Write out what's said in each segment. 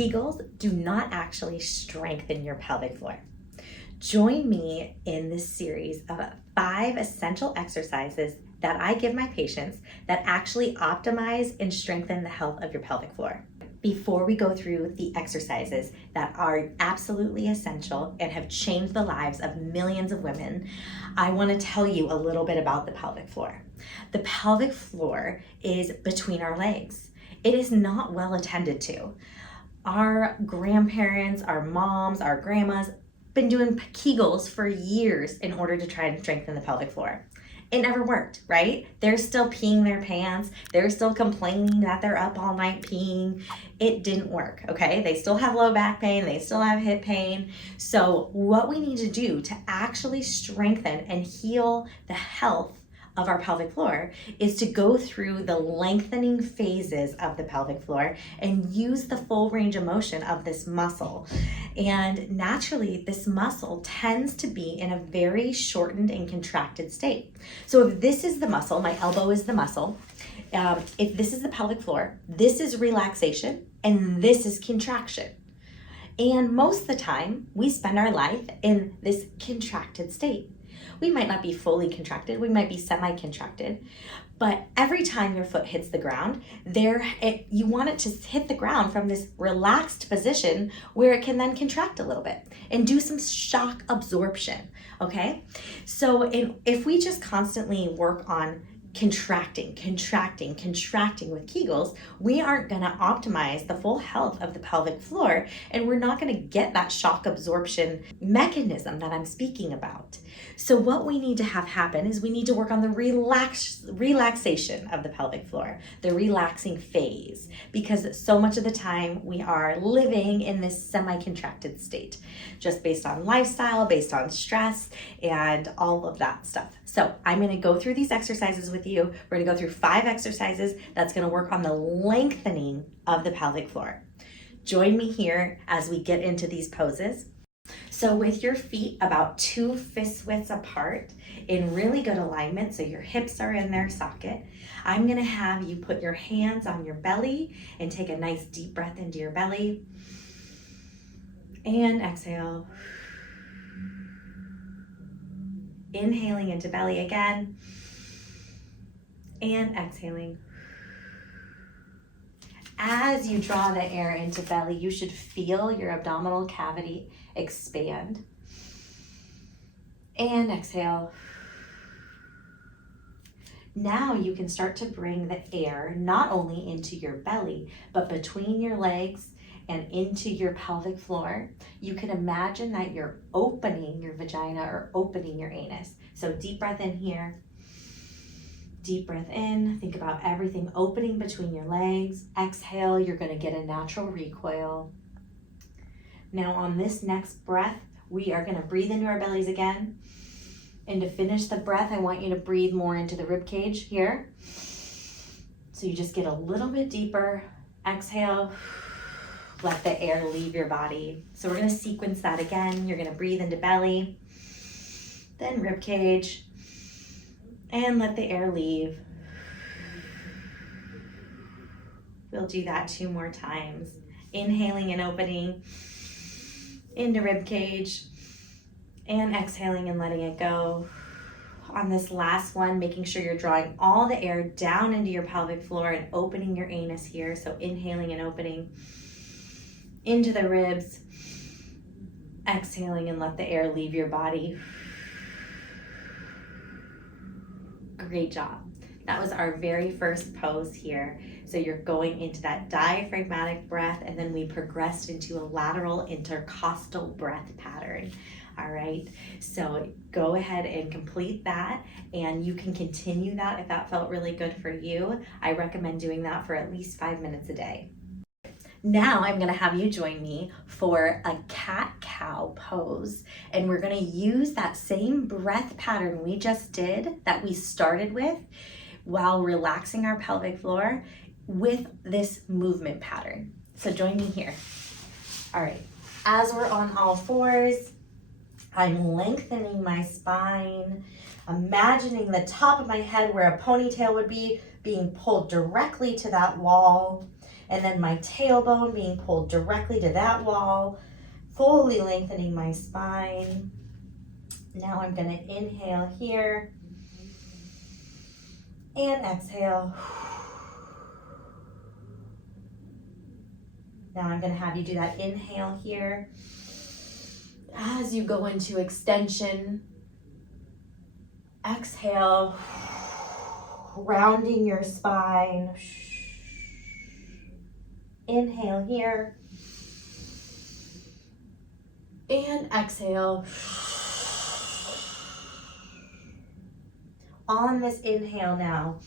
Kegels do not actually strengthen your pelvic floor. Join me in this series of 5 essential exercises that I give my patients that actually optimize and strengthen the health of your pelvic floor. Before we go through the exercises that are absolutely essential and have changed the lives of millions of women, I want to tell you a little bit about the pelvic floor. The pelvic floor is between our legs. It is not well attended to. Our grandparents, our moms, our grandmas been doing Kegels for years in order to try and strengthen the pelvic floor. It never worked, right? They're still peeing their pants. They're still complaining that they're up all night peeing. It didn't work, okay? They still have low back pain. They still have hip pain. So what we need to do to actually strengthen and heal the health of our pelvic floor is to go through the lengthening phases of the pelvic floor and use the full range of motion of this muscle. And naturally, this muscle tends to be in a very shortened and contracted state. So if this is the muscle, my elbow is the muscle, if this is the pelvic floor, this is relaxation and this is contraction. And most of the time, we spend our life in this contracted state. We might not be fully contracted, we might be semi-contracted, but every time your foot hits the ground, you want it to hit the ground from this relaxed position where it can then contract a little bit and do some shock absorption, okay? So if we just constantly work on contracting with Kegels, we aren't going to optimize the full health of the pelvic floor, and we're not going to get that shock absorption mechanism that I'm speaking about. So what we need to have happen is we need to work on the relaxation of the pelvic floor, the relaxing phase, because so much of the time we are living in this semi-contracted state, just based on lifestyle, based on stress, and all of that stuff. So I'm going to go through these exercises with you. We're going to go through 5 exercises that's going to work on the lengthening of the pelvic floor. Join me here as we get into these poses. So with your feet about 2 fist widths apart in really good alignment, so your hips are in their socket, I'm going to have you put your hands on your belly and take a nice deep breath into your belly and exhale. Inhaling into belly again and exhaling. As you draw the air into belly, you should feel your abdominal cavity expand. And exhale. Now you can start to bring the air not only into your belly, but between your legs and into your pelvic floor. You can imagine that you're opening your vagina or opening your anus. So deep breath in here. Deep breath in. Think about everything opening between your legs. Exhale, you're going to get a natural recoil. Now on this next breath, we are going to breathe into our bellies again. And to finish the breath, I want you to breathe more into the rib cage here. So you just get a little bit deeper. Exhale. Let the air leave your body. So we're going to sequence that again. You're going to breathe into belly, then rib cage, and let the air leave. We'll do that 2 more times. Inhaling and opening into rib cage, and exhaling and letting it go. On this last one, making sure you're drawing all the air down into your pelvic floor and opening your anus here. So inhaling and opening into the ribs, exhaling and let the air leave your body. Great job. That was our very first pose here. So you're going into that diaphragmatic breath, and then we progressed into a lateral intercostal breath pattern. All right, so go ahead and complete that, and you can continue that if that felt really good for you. I recommend doing that for at least 5 minutes a day. Now I'm going to have you join me for a cat-cow pose, and we're going to use that same breath pattern we just did that we started with while relaxing our pelvic floor with this movement pattern. So join me here. All right, as we're on all fours, I'm lengthening my spine, imagining the top of my head where a ponytail would be being pulled directly to that wall. and then my tailbone being pulled directly to that wall, fully lengthening my spine. Now I'm gonna inhale here and exhale. Now I'm gonna have you do that inhale here. As you go into extension, exhale, rounding your spine. Inhale here. And exhale. On this inhale now,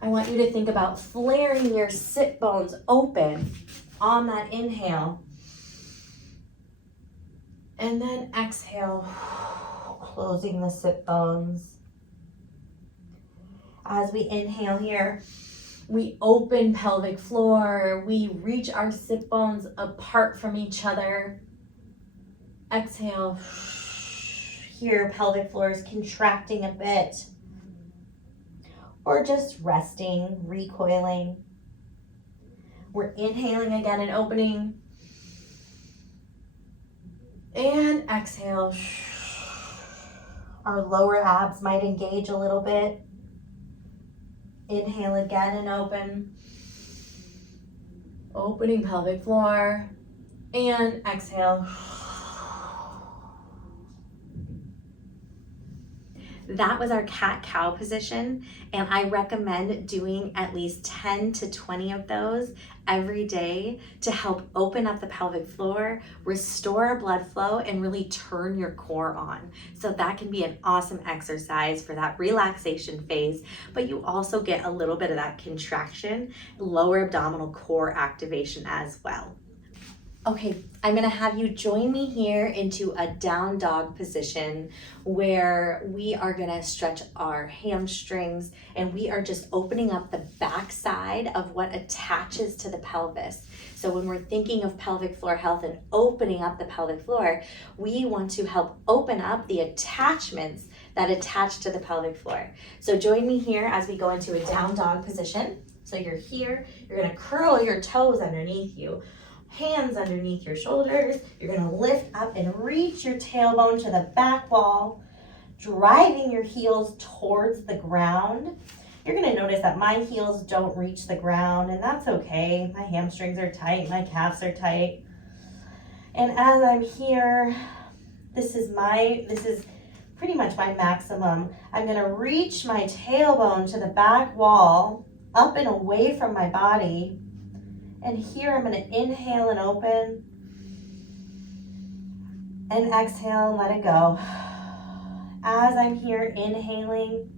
I want you to think about flaring your sit bones open on that inhale. And then exhale, closing the sit bones. As we inhale here, we open pelvic floor. We reach our sit bones apart from each other. Exhale. Here, pelvic floor is contracting a bit. Or just resting, recoiling. We're inhaling again and opening. And exhale. Our lower abs might engage a little bit. Inhale again and open. Opening pelvic floor. And exhale. That was our cat-cow position, and I recommend doing at least 10 to 20 of those every day to help open up the pelvic floor, restore blood flow, and really turn your core on. So that can be an awesome exercise for that relaxation phase, but you also get a little bit of that contraction, lower abdominal core activation as well. Okay, I'm gonna have you join me here into a down dog position where we are gonna stretch our hamstrings and we are just opening up the back side of what attaches to the pelvis. So when we're thinking of pelvic floor health and opening up the pelvic floor, we want to help open up the attachments that attach to the pelvic floor. So join me here as we go into a down dog position. So you're here, you're gonna curl your toes underneath you, hands underneath your shoulders. You're gonna lift up and reach your tailbone to the back wall, driving your heels towards the ground. You're gonna notice that my heels don't reach the ground, and that's okay. My hamstrings are tight, my calves are tight. And as I'm here, this is pretty much my maximum. I'm gonna reach my tailbone to the back wall, up and away from my body. And here I'm going to inhale and open and exhale and let it go. As I'm here inhaling,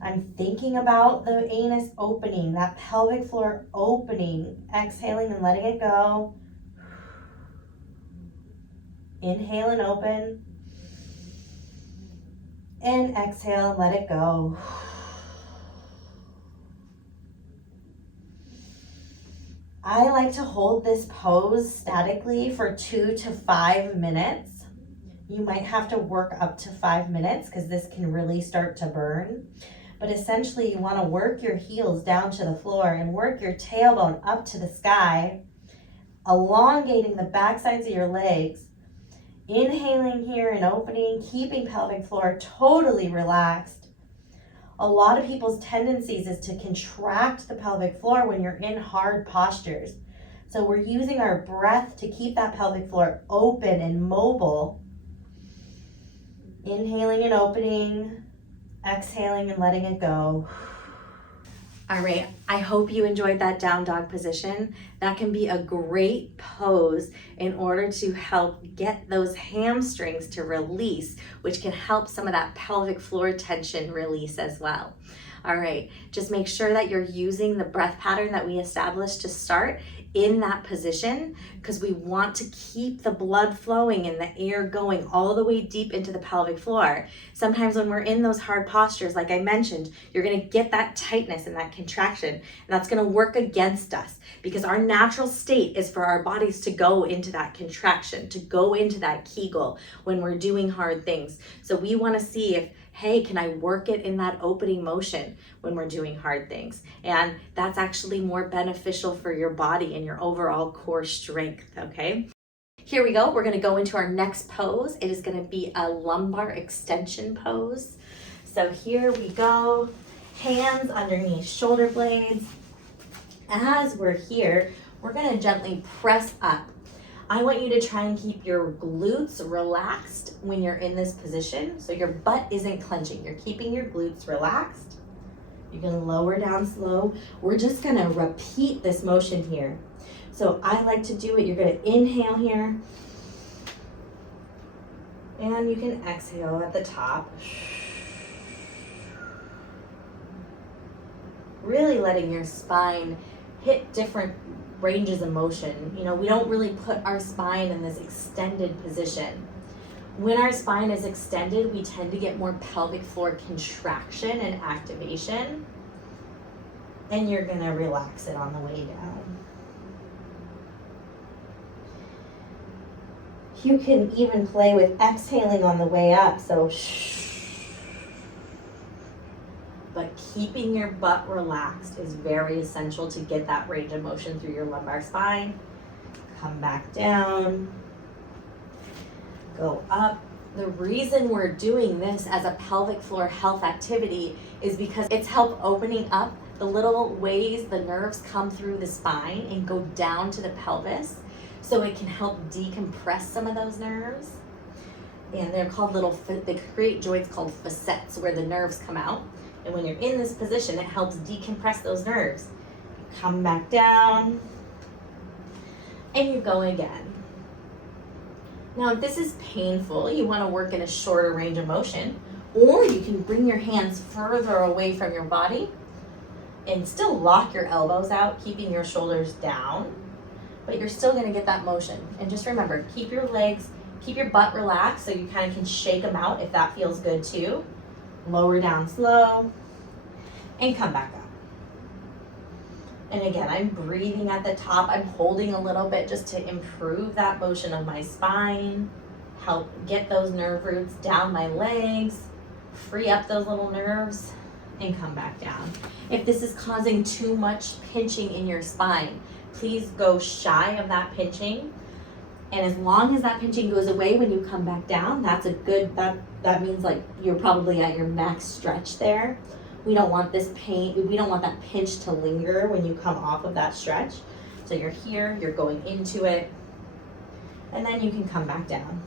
I'm thinking about the anus opening, that pelvic floor opening, exhaling and letting it go. Inhale and open. And exhale and let it go. I like to hold this pose statically for 2 to 5 minutes. You might have to work up to 5 minutes because this can really start to burn. But essentially you want to work your heels down to the floor and work your tailbone up to the sky, elongating the back sides of your legs. Inhaling here and opening, keeping pelvic floor totally relaxed. A lot of people's tendencies is to contract the pelvic floor when you're in hard postures. So we're using our breath to keep that pelvic floor open and mobile. Inhaling and opening, exhaling and letting it go. All right, I hope you enjoyed that down dog position. That can be a great pose in order to help get those hamstrings to release, which can help some of that pelvic floor tension release as well. All right, just make sure that you're using the breath pattern that we established to start in that position, because we want to keep the blood flowing and the air going all the way deep into the pelvic floor. Sometimes when we're in those hard postures, like I mentioned, you're gonna get that tightness and that contraction, and that's gonna work against us because our natural state is for our bodies to go into that contraction, to go into that Kegel when we're doing hard things. So we wanna see if hey, can I work it in that opening motion when we're doing hard things? And that's actually more beneficial for your body and your overall core strength, okay? Here we go. We're going to go into our next pose. It is going to be a lumbar extension pose. So here we go. Hands underneath shoulder blades. As we're here, we're going to gently press up. I want you to try and keep your glutes relaxed when you're in this position. So your butt isn't clenching. You're keeping your glutes relaxed. You're going to lower down slow. We're just going to repeat this motion here. So I like to do it. You're going to inhale here. And you can exhale at the top. Really letting your spine hit different ranges of motion. You know, we don't really put our spine in this extended position. When our spine is extended, we tend to get more pelvic floor contraction and activation. And you're going to relax it on the way down. You can even play with exhaling on the way up, so but keeping your butt relaxed is very essential to get that range of motion through your lumbar spine. Come back down, go up. The reason we're doing this as a pelvic floor health activity is because it's help opening up the little ways the nerves come through the spine and go down to the pelvis. So it can help decompress some of those nerves. And they're called they create joints called facets where the nerves come out. And when you're in this position, it helps decompress those nerves. Come back down. And you go again. Now, if this is painful, you want to work in a shorter range of motion, or you can bring your hands further away from your body and still lock your elbows out, keeping your shoulders down. But you're still going to get that motion. And just remember, keep your butt relaxed so you kind of can shake them out if that feels good too. Lower down slow and come back up. And again, I'm breathing at the top. I'm holding a little bit just to improve that motion of my spine, help get those nerve roots down my legs, free up those little nerves, and come back down. If this is causing too much pinching in your spine, please go shy of that pinching. And as long as that pinching goes away when you come back down, that's a good, that means like you're probably at your max stretch there. We don't want this pain, we don't want that pinch to linger when you come off of that stretch. So you're here, you're going into it, and then you can come back down.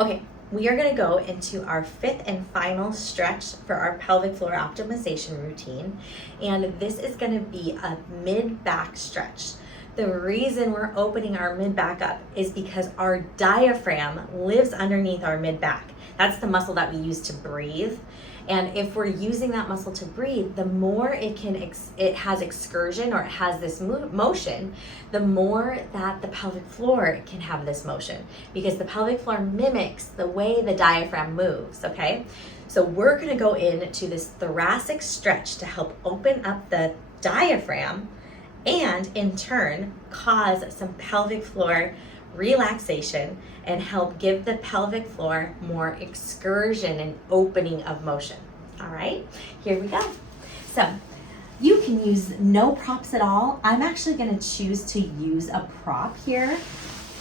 Okay, we are gonna go into our fifth and final stretch for our pelvic floor optimization routine. And this is gonna be a mid-back stretch. The reason we're opening our mid-back up is because our diaphragm lives underneath our mid-back. That's the muscle that we use to breathe. And if we're using that muscle to breathe, the more it has excursion, or it has this motion, the more that the pelvic floor can have this motion, because the pelvic floor mimics the way the diaphragm moves, okay? So we're gonna go into this thoracic stretch to help open up the diaphragm and in turn cause some pelvic floor relaxation and help give the pelvic floor more excursion and opening of motion. All right, here we go. So you can use no props at all. I'm actually going to choose to use a prop here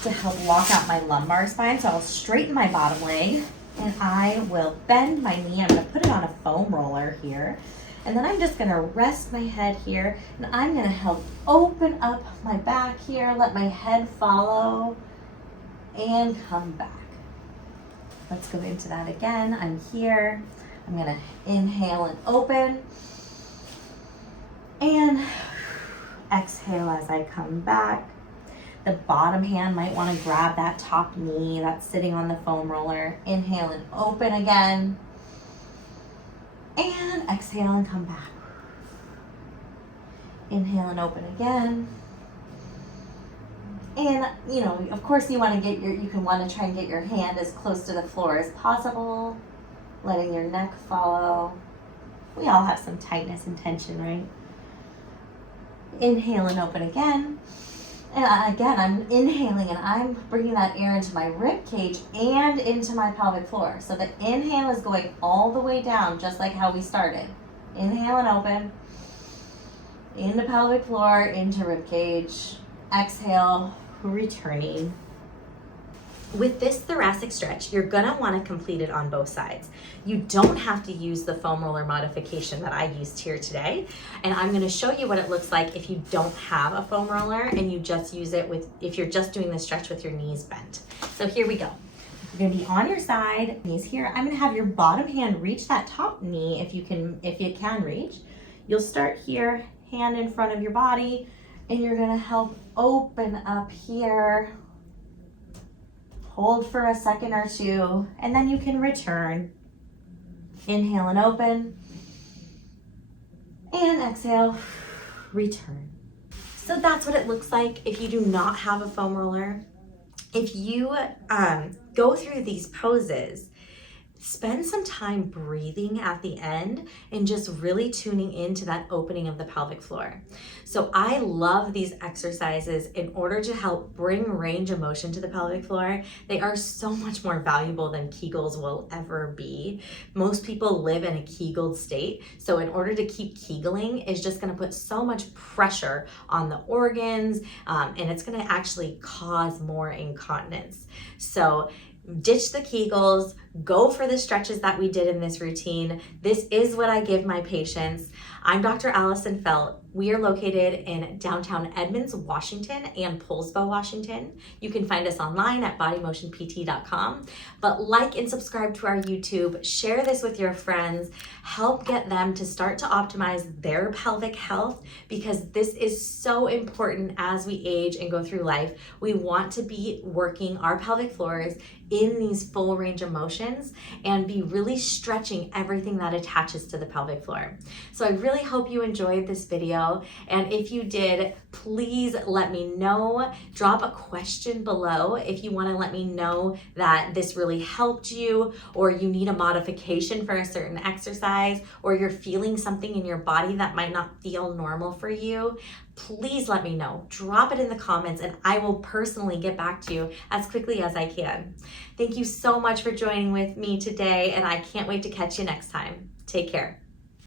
to help lock out my lumbar spine. So I'll straighten my bottom leg and I will bend my knee. I'm going to put it on a foam roller here. And then I'm just gonna rest my head here, and I'm gonna help open up my back here, let my head follow, and come back. Let's go into that again. I'm here. I'm gonna inhale and open, and exhale as I come back. The bottom hand might wanna grab that top knee that's sitting on the foam roller. Inhale and open again. And exhale and come back. Inhale and open again. And you know, of course you want to try and get your hand as close to the floor as possible, letting your neck follow. We all have some tightness and tension, right? Inhale and open again. And again, I'm inhaling and I'm bringing that air into my rib cage and into my pelvic floor. So the inhale is going all the way down, just like how we started. Inhale and open. Into pelvic floor, into rib cage. Exhale, returning. With this thoracic stretch, you're gonna wanna complete it on both sides. You don't have to use the foam roller modification that I used here today. And I'm gonna show you what it looks like if you don't have a foam roller and you just use it if you're just doing the stretch with your knees bent. So here we go. You're gonna be on your side, knees here. I'm gonna have your bottom hand reach that top knee if it can reach. You'll start here, hand in front of your body, and you're gonna help open up here. Hold for a second or two, and then you can return. Inhale and open. And exhale, return. So that's what it looks like if you do not have a foam roller. If you go through these poses, spend some time breathing at the end and just really tuning into that opening of the pelvic floor. So I love these exercises in order to help bring range of motion to the pelvic floor. They are so much more valuable than Kegels will ever be. Most people live in a Kegeled state. So in order to keep Kegeling is just gonna put so much pressure on the organs, and it's gonna actually cause more incontinence. So ditch the Kegels, go for the stretches that we did in this routine. This is what I give my patients. I'm Dr. Allison Felt. We are located in downtown Edmonds, Washington and Poulsbo, Washington. You can find us online at bodymotionpt.com. But like and subscribe to our YouTube, share this with your friends, help get them to start to optimize their pelvic health, because this is so important as we age and go through life. We want to be working our pelvic floors in these full range of motions and be really stretching everything that attaches to the pelvic floor. So I really hope you enjoyed this video, and if you did, please let me know. Drop a question below if you want to let me know that this really helped you, or you need a modification for a certain exercise, or you're feeling something in your body that might not feel normal for you. Please let me know. Drop it in the comments and I will personally get back to you as quickly as I can. Thank you so much for joining with me today, and I can't wait to catch you next time. Take care.